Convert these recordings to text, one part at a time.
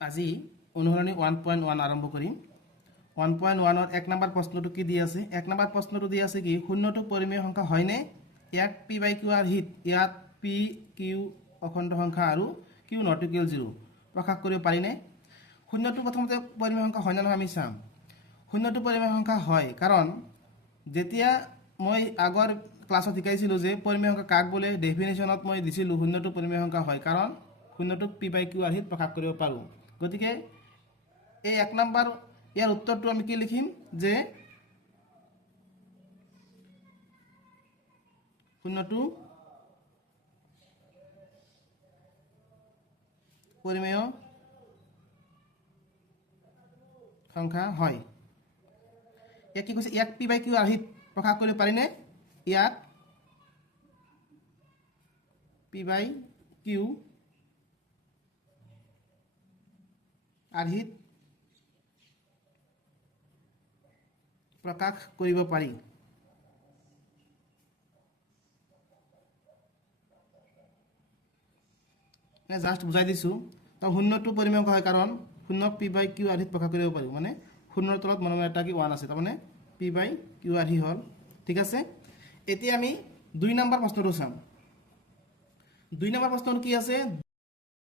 আজি অনুসৰণি 1.1 আৰম্ভ কৰিম 1.1 এক নম্বৰ প্ৰশ্নটো কি দি আছে এক নম্বৰ প্ৰশ্নটো দি আছে কি শূন্যটো পৰিমেয় সংখ্যা হয়নে ইয়াক p / q ৰ হিত ইয়াত p q অখণ্ড সংখ্যা আৰু q not equal 0 প্ৰকাশ কৰিব পাৰিনে শূন্যটো প্ৰথমতে পৰিমেয় সংখ্যা হয় না নহয় আমি চাম শূন্যটো পৰিমেয় সংখ্যা হয় কাৰণ যেতিয়া মই আগৰ ক্লাছত শিকাইছিলো যে পৰিমেয় সংখ্যা কাক বোলে ডেফিনিশনত মই দিছিলো শূন্যটো পৰিমেয় সংখ্যা হয় কাৰণ শূন্যটোক p / q ৰ হিত প্ৰকাশ কৰিব পাৰো গতিকে এই এক নম্বৰ ইয়াৰ উত্তৰটো আমি কি লিখিম যে শূন্যটো পৰিমেয় সংখ্যা হয় ইয়াক কি কৈছে ইয়াক p / q ৰ হিত প্ৰকাশ কৰিব পাৰিনে ইয়াক p / q ৰ হিত প্ৰকাশ কৰিব পাৰি জাস্ট বুজাই দিছো তো শূন্যটো পৰিমেয় হয় কাৰণ শূন্যক p / q ৰ হিত প্ৰকাশ কৰিব পাৰি মানে শূন্যৰ তলত মনে এটা কি 1 আছে তাৰ মানে p / q ৰ হি হল ঠিক আছে এতিয়া আমি 2 নম্বৰ প্ৰশ্নটো চাম 2 নম্বৰ প্ৰশ্নটো কি আছে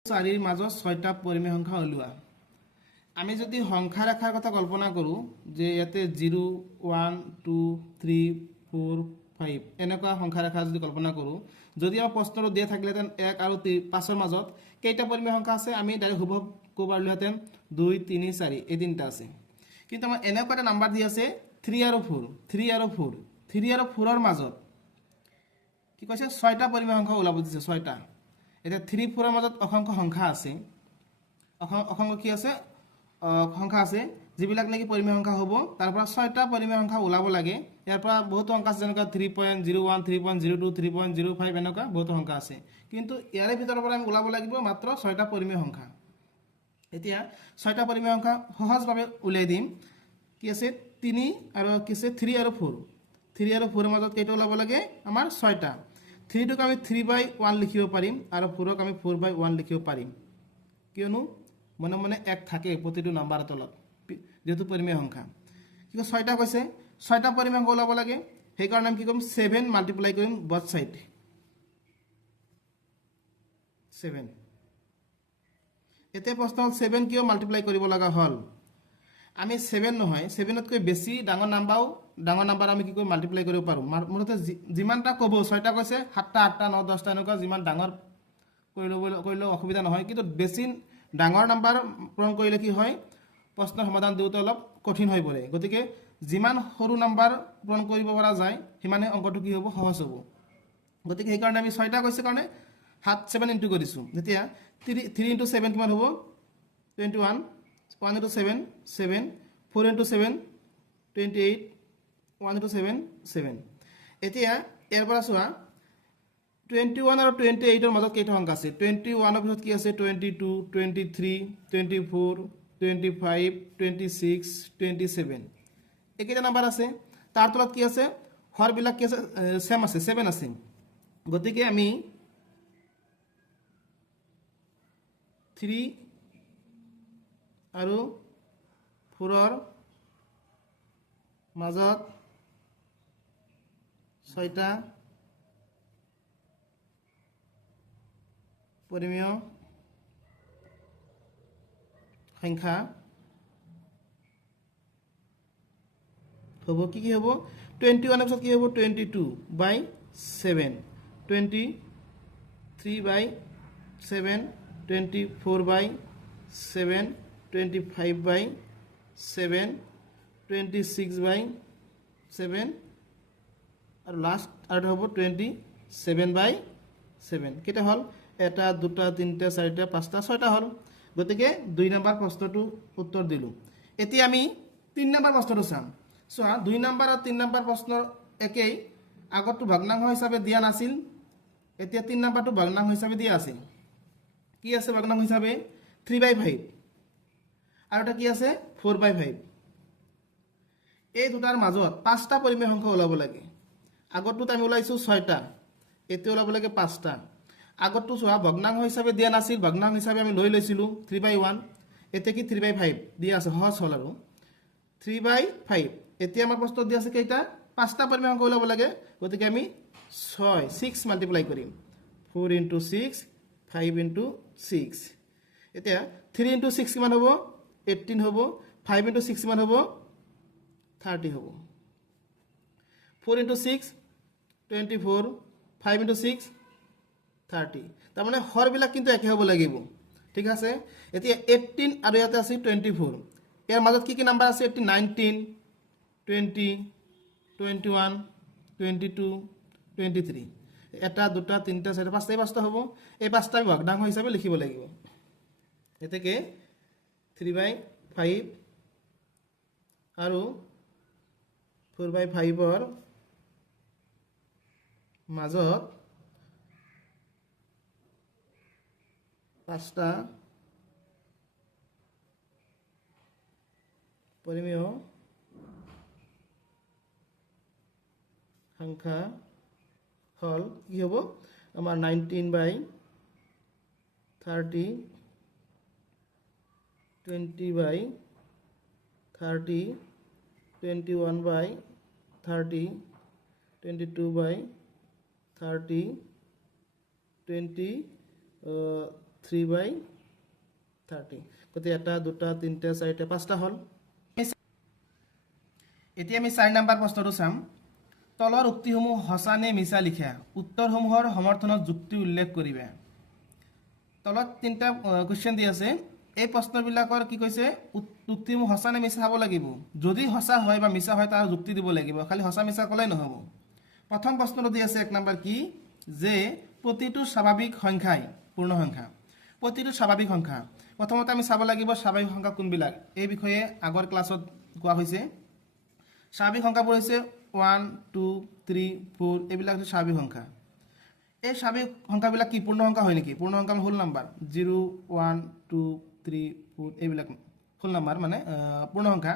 4 ৰ মাজত 6টা পৰিমেয় সংখ্যা উলিওৱা আমি যদি সংখ্যা ৰেখাৰ কথা কল্পনা কৰো যে ইয়াতে 0 1 2 3 4 5 এনেকুৱা সংখ্যা ৰেখা যদি কল্পনা কৰো যদি আমাৰ প্ৰশ্নটো দিয়া থাকিলেতেন 1 আৰু 5 ৰ মাজত কেইটা পৰিমেয় সংখ্যা আছে আমি ডাইৰেক্ট হ'ব ক'ব পাৰিলোহেঁতেন 2 3 4 এই তিনিটা আছে কিন্তু আমাৰ এনেকুৱা এটা নাম্বাৰ দি আছে 3 আৰু 4 3 আৰু 4 3 আৰু 4 ৰ মাজত কি কৈছে 6টা পৰিমেয় সংখ্যা ওলাব দিছে 6টা এটা 3 4 ৰ মাজত অসংখ্য সংখ্যা আছে অসংখ্য কি আছে সংখ্যা আছে যিবিলাক নেকি পৰিমেয় সংখ্যা হ'ব তাৰ পৰা 6টা পৰিমেয় সংখ্যা ওলাব লাগে ইয়াৰ পৰা বহুত সংখ্যা আছে যেনেকা 3.01 3.02 3.05 এনেকুৱা বহুত সংখ্যা আছে কিন্তু ইয়াৰে ভিতৰৰ পৰা আমি ওলাব লাগিব মাত্ৰ 6টা পৰিমেয় সংখ্যা এতিয়া 6টা পৰিমেয় সংখ্যা সহজভাৱে উলাই দিম কি আছে 3 আৰু কি আছে 3 আৰু 4 3 আৰু 4 ৰ মাজত কেইটা ওলাব লাগে আমাৰ 6টা 3 টোক আমি 3/1 লিখিব পাৰিম আৰু 4 ক আমি 4/1 লিখিব পাৰিম কিয়নো মনে মনে এক থাকে প্ৰতিটো নাম্বাৰৰ তলত যেহেতু পৰিমেয় সংখ্যা কি 6টা কৈছে 6টা পৰিমেয় সংখ্যা ওলাব লাগে সেই কাৰণে আমি কি কৰিম 7 মাল্টিপ্লাই কৰিম both সাইড 7 এতে প্ৰশ্ন 7 কিয় মাল্টিপ্লাই কৰিব লগা হল আমি 7 নহয় 7তকৈ বেছি ডাঙৰ নাম্বাৰ আমি কি কৰি মাল্টিপ্লাই কৰিব পাৰো মূলতে যিমানটা ক'ব 6টা কৈছে 7টা 8টা 9 10টা এনেকুৱা যিমান ডাঙৰ কৰিলে অসুবিধা নহয় কিন্তু বেছি ডাঙৰ নাম্বাৰ পূৰণ কৰিলে কি হয় প্ৰশ্নৰ সমাধান দিওঁতে অলপ কঠিন হৈ পৰে গতিকে যিমান সৰু নাম্বাৰ পূৰণ কৰিব পৰা যায় সিমানে অংকটো কি হ'ব সহজ হ'ব গতিকে সেই কাৰণে আমি 6টা কৈছে কাৰণে 7 ইনটু কৰিছো যেতিয়া 3 ইনটু 7 কিমান হ'ব 21 1 ইনটু 7 7 4 ইনটু 7 28 1 ইনটু 7 7 এতিয়া ইয়াৰ পৰা চোৱা 21 আৰু 28 ৰ মাজত কেইটা সংখ্যা আছে 21 ৰ পিছত কি আছে 22 23 24 25 26 27 একেটা নাম্বাৰ আছে তাৰ তলত কি আছে হৰবিলাক কি আছে সেম আছে 7 আছে গতিকে আমি 3 আৰু 4 ৰ মাজত 6টা পৰিমেয় সংখ্যা হ'ব কি হ'ব 21 ৰ পিছত কি হ'ব 22/7 23/7 24/7 25/7 26/7 আৰু লাষ্ট আৰু হ'ব 27/7 কেইটা হল এটা দুটা তিনটা চাৰিটা পাঁচটা 6টা হল গতিকে 2 নম্বৰ প্ৰশ্নটো উত্তৰ দিলো এতিয়া আমি 3 নম্বৰ প্ৰশ্নটো চাম চোৱা 2 নম্বৰ আৰু 3 নম্বৰ প্ৰশ্নৰ একেই আগতো ভগ্নাংশ হিচাপে দিয়া নাছিল এতিয়া 3 নম্বৰটো ভগ্নাংশ হিচাপে দিয়া আছে কি আছে ভগ্নাংশ হিচাপে 3/5 আৰু এটা কি আছে 4/5 এই দুটাৰ মাজত 5টা পৰিমেয় সংখ্যা ওলাব লাগে আগতটো আমি ওলাইছো 6টা এতে ওলাব লাগে 5টা আগতটো চোৱা ভগ্নাংশ হিচাপে দিয়া নাছিল ভগ্নাংশ হিচাপে আমি লৈ লৈছিলো 3/1 এতিয়া কি 3/5 দিয়া আছে সহজ হ'ল আৰু 3/5 এতিয়া আমাৰ প্ৰশ্নত দিয়া আছে কেইটা 5টা পৰিমেয় অংক ওলাব লাগে গতিকে আমি 6 মাল্টিপ্লাই কৰিম 4 * 6 5 * 6 এতিয়া 3 * 6 কিমান হ'ব 18 হ'ব 5 * 6 কিমান হ'ব 30 হ'ব 4 * 6 24 5 * 6 30 তাৰমানে হৰবিলাক কিন্তু একে হ'ব লাগিব ঠিক আছে এতিয়া 18 আৰু ইয়াতে আছে 24 ইয়াৰ মাজত কি কি নাম্বাৰ আছে 19 20 21 22 23 এটা দুটা তিনটা চাৰিটা পাঁচটা হ'ব এই পাঁচটা আমি ভগ্নাংশ হিচাপে লিখিব লাগিব এতেকে 3/5 আৰু 4/5 ৰ মাজত পাঁচটা পৰিমেয় সংখ্যা হল কি হ'ব আমাৰ 19/30 20/30 21/30 22/30 23/30 গতিকে এটা দুটা তিনটা চাৰিটা পাঁচটা হ'ল এতিয়া আমি 4 নম্বৰ প্ৰশ্নটো চাম তলৰ উক্তিসমূহ সঁচা নে মিছা লিখা উত্তৰসমূহৰ সমৰ্থনত যুক্তি উল্লেখ কৰিবা তলত তিনটা কোৱেশ্চন দি আছে এই প্ৰশ্নবিলাকৰ কি কৈছে উক্তিসমূহ সঁচা নে মিছা চাব লাগিব যদি সঁচা হয় বা মিছা হয় তাৰ যুক্তি দিব লাগিব খালি সঁচা মিছা ক'লে নহ'ব প্ৰথম প্ৰশ্নটো দি আছে 1 নম্বৰ কি যে প্ৰতিটো স্বাভাৱিক সংখ্যাই পূৰ্ণ সংখ্যা প্ৰতিটো স্বাভাৱিক সংখ্যা প্ৰথমতে আমি চাব লাগিব স্বাভাৱিক সংখ্যা কোনবিলাক এই বিষয়ে আগৰ ক্লাছত কোৱা হৈছে স্বাভাৱিক সংখ্যাবোৰ হৈছে 1 2 3 4 এইবিলাক হৈছে স্বাভাৱিক সংখ্যা এই স্বাভাৱিক সংখ্যাবিলাক কি পূৰ্ণ সংখ্যা হয় নেকি পূৰ্ণ সংখ্যা হোল নাম্বাৰ 0 1 2 3 4 এইবিলাক হোল নাম্বাৰ মানে পূৰ্ণ সংখ্যা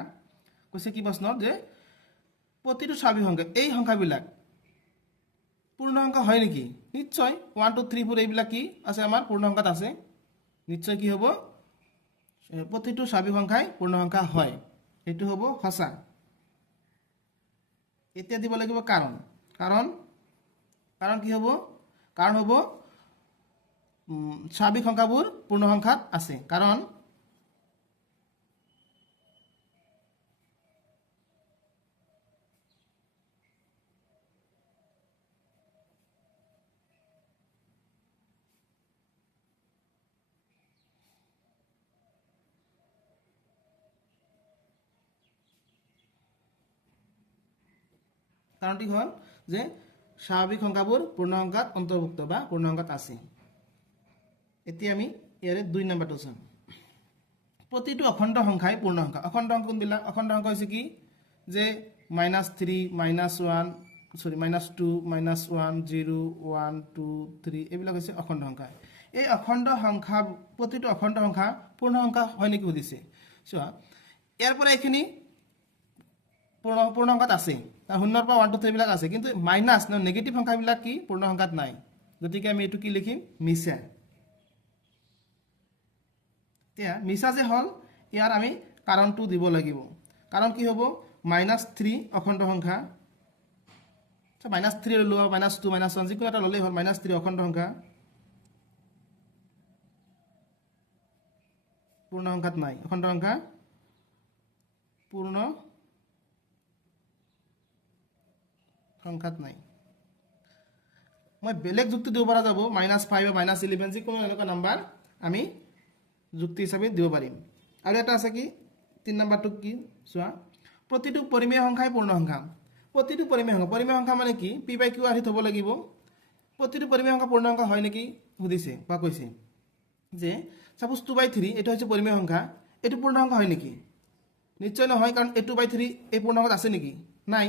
কৈছে কি প্ৰশ্ন যে প্ৰতিটো স্বাভাৱিক সংখ্যা এই সংখ্যাবিলাক পূৰ্ণ সংখ্যা হয় নেকি নিশ্চয় 1 2 3 4 এইবিলাক কি আছে আমাৰ পূৰ্ণ সংখ্যাত আছে নিশ্চয় কি হ'ব প্ৰতিটো স্বাভাৱিক সংখ্যাই পূৰ্ণ সংখ্যা হয় এটো হ'ব সঁচা এতিয়া দিব লাগিব কাৰণ কি হ'ব কাৰণ হ'ব স্বাভাৱিক সংখ্যাবোৰ পূৰ্ণ সংখ্যাত আছে কাৰণ কাৰণটি হ'ল যে স্বাভাৱিক সংখ্যাবোৰ পূৰ্ণ সংখ্যাত অন্তৰ্ভুক্ত বা পূৰ্ণ সংখ্যাত আছে এতিয়া আমি ইয়াৰে 2 নম্বৰটো চাম প্ৰতিটো অখণ্ড সংখ্যাই পূৰ্ণ সংখ্যা অখণ্ড সংখ্যা কোনবিলাক অখণ্ড সংখ্যা হৈছে কি যে -3 -1 -2 -1 0 1 2 3 এইবিলাক হৈছে অখণ্ড সংখ্যা এই অখণ্ড সংখ্যা প্ৰতিটো অখণ্ড সংখ্যা পূৰ্ণ সংখ্যা হয় নেকি সুধিছে চোৱা ইয়াৰ পৰা এইখিনি পূৰ্ণ সংখ্যাত আছে তাৰ 0 পৰা 1 2 3 বিলাক আছে কিন্তু মাইনাস না নেগেটিভ সংখ্যাবিলাক কি পূৰ্ণ সংখ্যাত নাই গতিকে আমি এটো কি লিখিম মিছা এতিয়া মিছা যে হল ইয়াৰ আমি কাৰণটো দিব লাগিব কাৰণ কি হ'ব -3 অখণ্ড সংখ্যা -3 ললো -2 -1 যিকোনো এটা ললেই হ'ল -3 অখণ্ড সংখ্যা পূৰ্ণ সংখ্যাত নাই অখণ্ড সংখ্যা পূৰ্ণ সংখ্যাত নাই মই বেলেগ যুক্তি দিব পৰা যাব -5 বা -11 যিকোনো এনেকুৱা নাম্বাৰ আমি যুক্তি হিচাপে দিব পাৰিম আৰু এটা আছে কি 3 নম্বৰটো কি চোৱা প্ৰতিটো পৰিমেয় সংখ্যাই পূৰ্ণ সংখ্যা প্ৰতিটো পৰিমেয় সংখ্যা মানে কি p/q আহি থব লাগিব প্ৰতিটো পৰিমেয় সংখ্যা পূৰ্ণ সংখ্যা হয় নেকি সুধিছে বা কৈছে যে সাপোজ 2/3 এটা হৈছে পৰিমেয় সংখ্যা এটো পূৰ্ণ সংখ্যা হয় নেকি নিশ্চয় নহয় কাৰণ a 2/3 এই পূৰ্ণ সংখ্যাত আছে নেকি নাই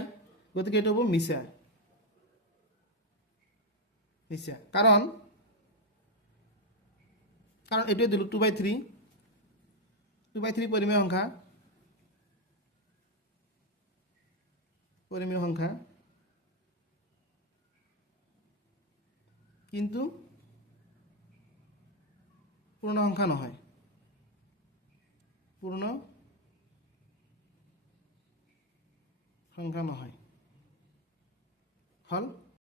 গতিকে এটো হ'ব মিছা কাৰণ এটো দিলো 2/3 পৰিমেয় সংখ্যা কিন্তু পূৰ্ণ সংখ্যা নহয় পূৰ্ণ সংখ্যা নহয় হল